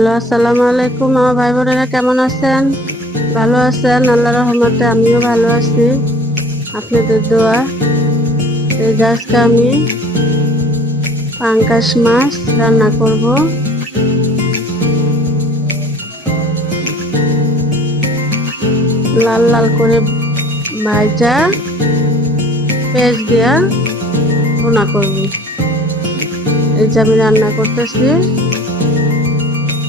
Hello, আসসালামু আলাইকুম। আমার ভাই বোনেরা কেমন আছেন? ভালো আছেন? আল্লাহ রহমতে আমিও ভালো আছি। আপনাদের দোয়া। এই আজকে আমি পাঙ্কাশ মাছ রান্না করব। লাল লাল করে ভাজা পেঁয়াজ দিয়া ভুনা করব। এই যে আমি রান্না করতেছি।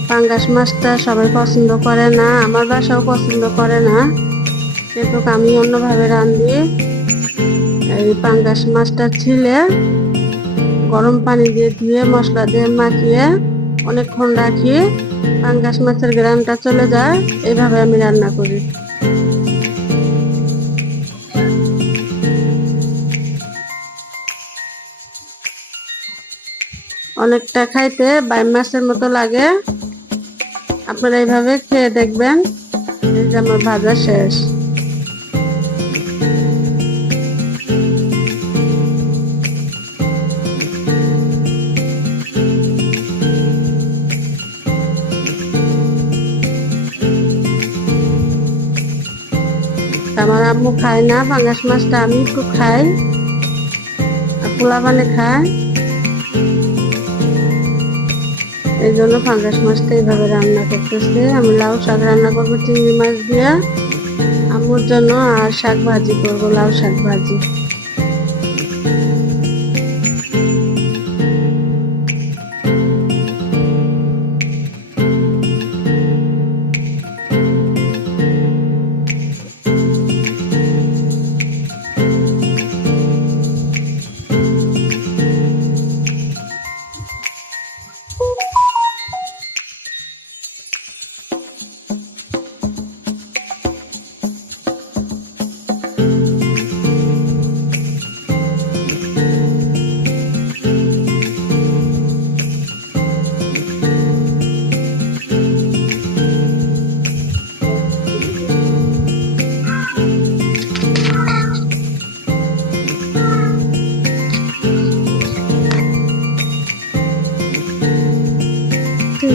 পাঙ্গাস মাছটা সবাই পছন্দ করে না, আমার বাসাও পছন্দ করে না। কিন্তু আমি অন্যভাবে রান্ধি। এই পাঙ্গাস মাছটা ছিলে, গরম পানি দিয়ে ধুয়ে, মশলা দিয়ে মাখিয়ে অনেকক্ষণ রাখি, পাঙ্গাস মাছের গ্রামটা চলে যায় এইভাবে আমি রান্না করি। অনেকটা খাইতে বাই মাছের মতো লাগে। আপনারা এইভাবে খেয়ে দেখবেন এই যে আমার ভাজা শেষ। আমার আম্মু খায় না পাঙ্গাস মাছটা আমি একটু খাই, আর পোলা বানে খায়। এই জন্য ফাঙ্গাস মাছটা এইভাবে রান্না করতেছি। আমি লাউ শাক রান্না করব, চিংড়ি মাছ দিয়ে। আমার জন্য আর শাক ভাজি করব, লাউ শাক ভাজি।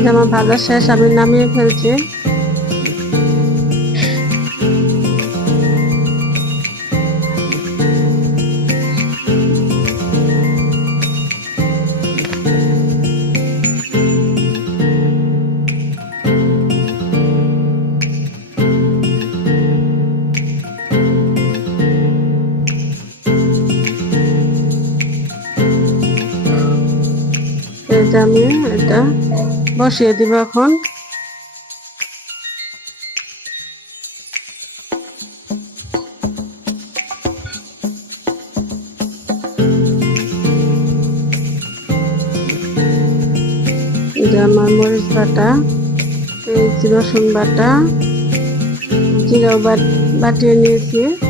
আছে, আমার ভাজা শেষ আমি নামিয়ে ফেলছি। আমি বসিয়ে দিব এখন। আমার মরিচ বাটা এই রসুন বাটা। জিরাও বাট- বাটিয়ে নিয়েছি।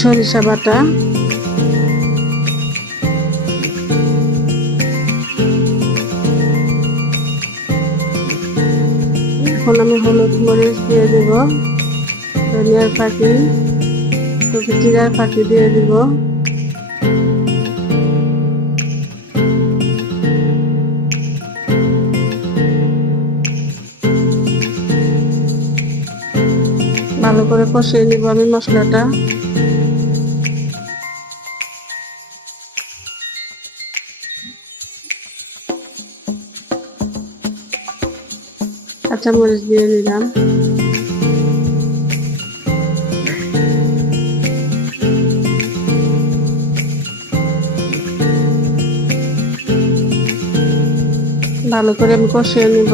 সরিষা বাটা। এখন আমি হলুদ মরিচ দিয়ে দিব, ধনিয়ার ফাঁকি তোকে জিরার ফাঁকি দিয়ে দিব। ভালো করে কষিয়ে নিব আমি মশলাটা। কাঁচামরিচ দিয়ে দিলাম ভালো করে আমি কষিয়ে নিব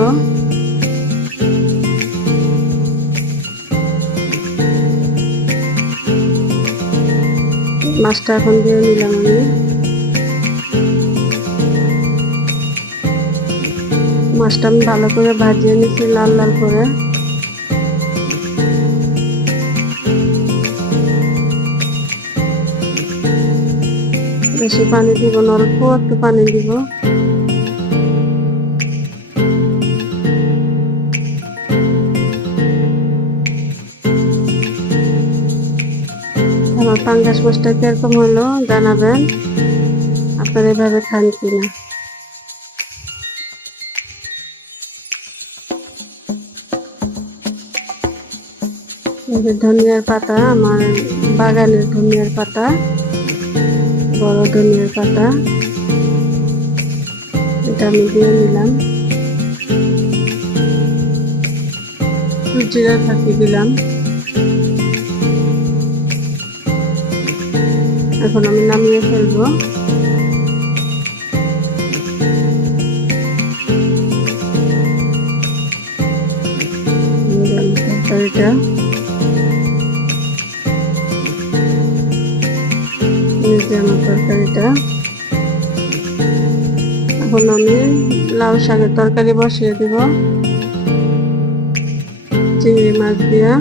মাছটা এখন দিয়ে নিলাম আমি মাছটা আমি ভালো করে ভাজিয়ে নিচ্ছি, লাল লাল করে। বেশি পানি দিব না, অল্প একটু পানি দিব। আমার পাঙ্গাস মাছটা কীরকম হলো জানাবেন, আপনারা এভাবে খান কিনা। ধনিয়ার পাতা, আমার বাগানের ধনিয়ার পাতা, বড় ধনিয়ার পাতা, এটা আমি দিয়ে নিলাম জিরা থাকি দিলাম। এখন আমি নামিয়ে ফেলব। এখন আমি লাউ শাকের তরকারি বসিয়ে দিব, চিংড়ি মাছ দিয়া।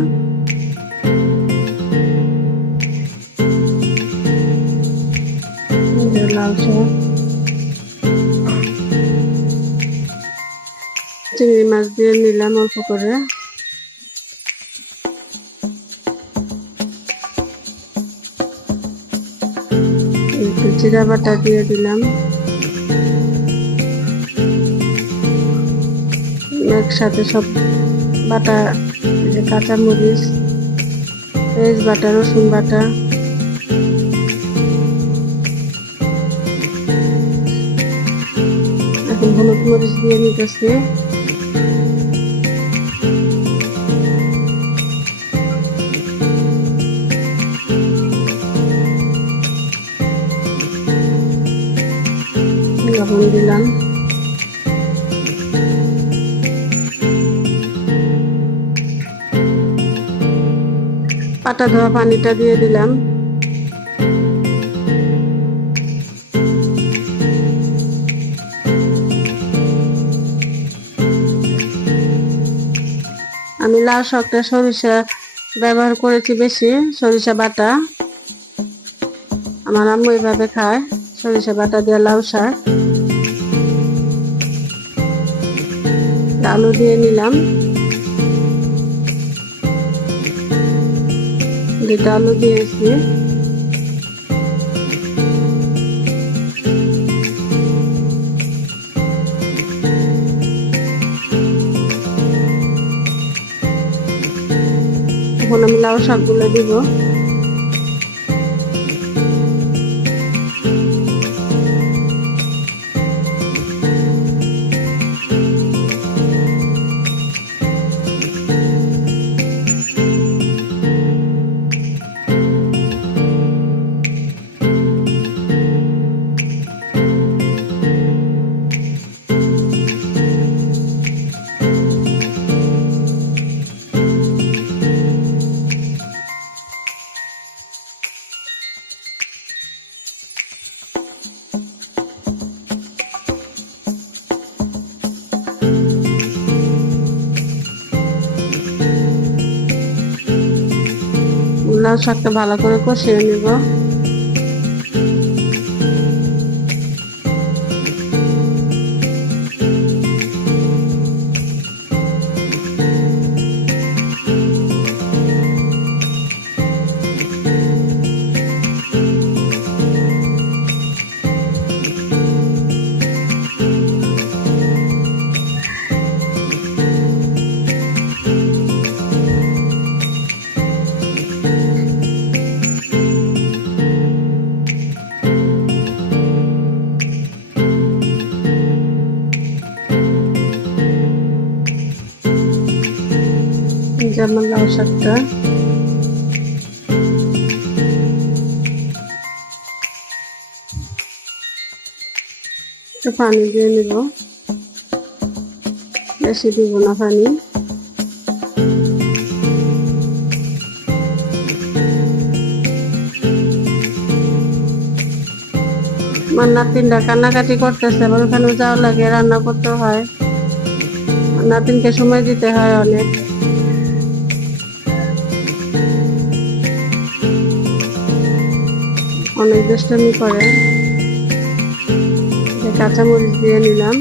লাউ শাক। চিংড়ি মাছ দিয়ে নিলাম অল্প করে। জিরা বাটা দিয়ে দিলাম। একসাথে সব বাটা যে কাঁচা মরিচ পেঁয়াজ বাটা, রসুন বাটা। এখন হলুদ মরিচ দিয়ে নিতেছি। লবণ দিলাম। পাটা ধোয়া পানিটা দিয়ে দিলাম। আমি লাল শাকটা সরিষা ব্যবহার করেছি বেশি, সরিষা বাটা। আমার আম্মু এইভাবে খায়, সরিষা বাটা দিয়ে লাউ শাক। আলু দিয়ে নিলাম। দুটো আলু দিয়েছি। এখন আমি লাউ শাকগুলো দিব। শাকটা ভালো করে কষিয়ে নিব। যেমন লাউ পানি দিয়ে নিব। বেশি দিব না পানি। আমার নাতিনটা কান্নাকাটি করতেছে ওখানে যাওয়া লাগে, রান্না করতে হয়। নাতিনকে সময় দিতে হয় অনেক। অনেক দুষ্টামি করে। কাঁচামরিচ দিয়ে নিলাম।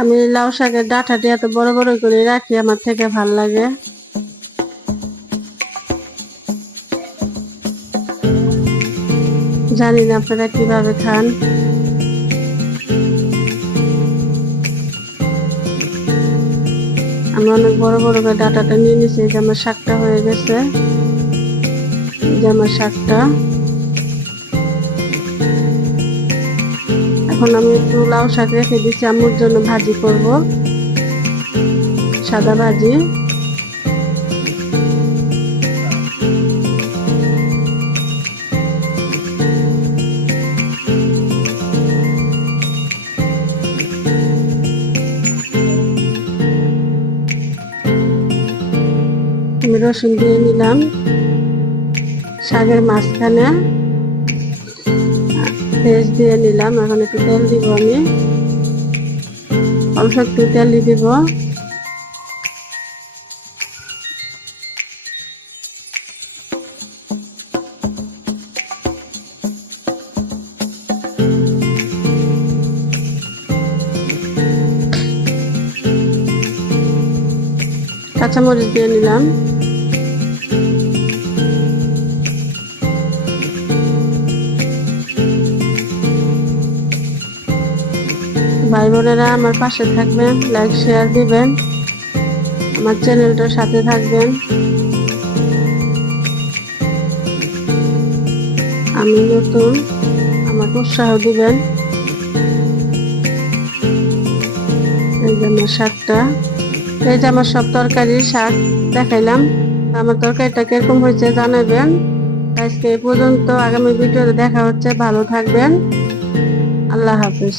আমি লাউ শাকের ডাঁটাটি এত বড় বড় করে রাখি, আমার থেকে ভালো লাগে। জানি না আপনারা কীভাবে খান। আমি অনেক বড় বড় করে ডাটাটা নিয়ে নিছি যে আমার শাকটা হয়ে গেছে। যে আমার শাকটা। এখন আমি একটু লাউ শাক রেখে দিচ্ছি। আম্মুর জন্য ভাজি করব। সাদা ভাজি। রসুন দিয়ে নিলাম। শাকের মাঝখানে পেঁয়াজ দিয়ে নিলাম এখন একটু তেল দিব আমি। অল্প একটু তেল দিব। কাঁচামরিচ দিয়ে নিলাম। ভাই বোনেরা আমার পাশে থাকবেন লাইক শেয়ার দিবেন, আমার চ্যানেলটার সাথে থাকবেন। আমি নতুন, আমাকে উৎসাহ দিবেন। এই যে আমার শাকটা, এই যে আমার সব তরকারির শাক দেখাইলাম। আমার তরকারিটা কীরকম হয়েছে জানাবেন। আজকে এই পর্যন্ত আগামী ভিডিওতে দেখা হচ্ছে, ভালো থাকবেন। আল্লাহ হাফিজ।